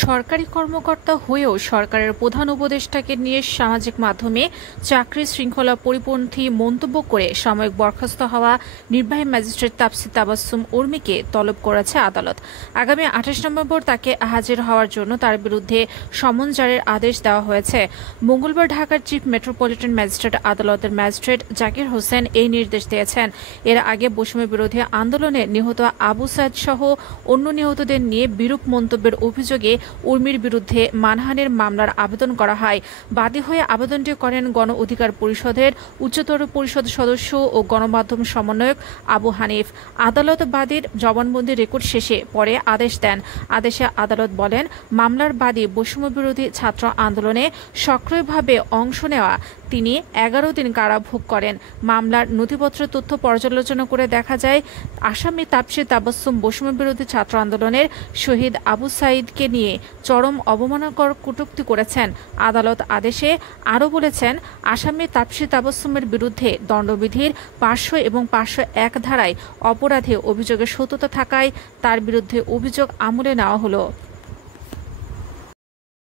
সরকারি কর্মকর্তা হয়েও সরকারের প্রধান উপদেষ্টাকে নিয়ে সামাজিক মাধ্যমে চাকরি শৃঙ্খলা পরিপন্থী মন্তব্য করে সাময়িক বরখাস্ত হওয়া নির্বাহী ম্যাজিস্ট্রেট তাপসী তাবাসসুম উর্মিকে তলব করেছে আদালত। আগামী ২৮ নভেম্বর তাকে হাজির হওয়ার জন্য তার বিরুদ্ধে সমন জারির আদেশ দেওয়া হয়েছে। মঙ্গলবার ঢাকার চিফ মেট্রোপলিটন ম্যাজিস্ট্রেট আদালতের ম্যাজিস্ট্রেট জাকির হোসেন এই নির্দেশ দিয়েছেন। এর আগে বৈষম্য বিরোধী আন্দোলনে নিহত আবু সাইদ সহ অন্য নিহতদের নিয়ে বিরূপ মন্তব্যের অভিযোগে উর্মির বিরুদ্ধে মানহানির মামলার আবেদন করা হয়। বাদী হয়ে আবেদনটি করেন গণ অধিকার পরিষদের উচ্চতর পরিষদ সদস্য ও গণমাধ্যম সমন্বয়ক আবু হানিফ। আদালত বাদীর জবানবন্দি রেকর্ড শেষে পরে আদেশ দেন। আদেশে আদালত বলেন, মামলার বাদী বৈষম্য বিরোধী ছাত্র আন্দোলনে সক্রিয়ভাবে অংশ নেওয়া তিনি ১১ দিন কারাভোগ করেন। মামলার নথিপত্র তথ্য পর্যালোচনা করে দেখা যায়, আসামি তাপসী তাবাসসুম বৈষম্য বিরোধী ছাত্র আন্দোলনের শহীদ আবু সাইদকে নিয়ে চরম অবমাননাকর কটূক্তি করেছেন। আদালত আদেশে আরও বলেছেন, আসামি তাপসী তাবাসসুমের বিরুদ্ধে দণ্ডবিধির ৫০০ এবং ৫০১ ধারায় অপরাধে অভিযোগের সত্যতা থাকায় তার বিরুদ্ধে অভিযোগ আমলে নেওয়া হলো।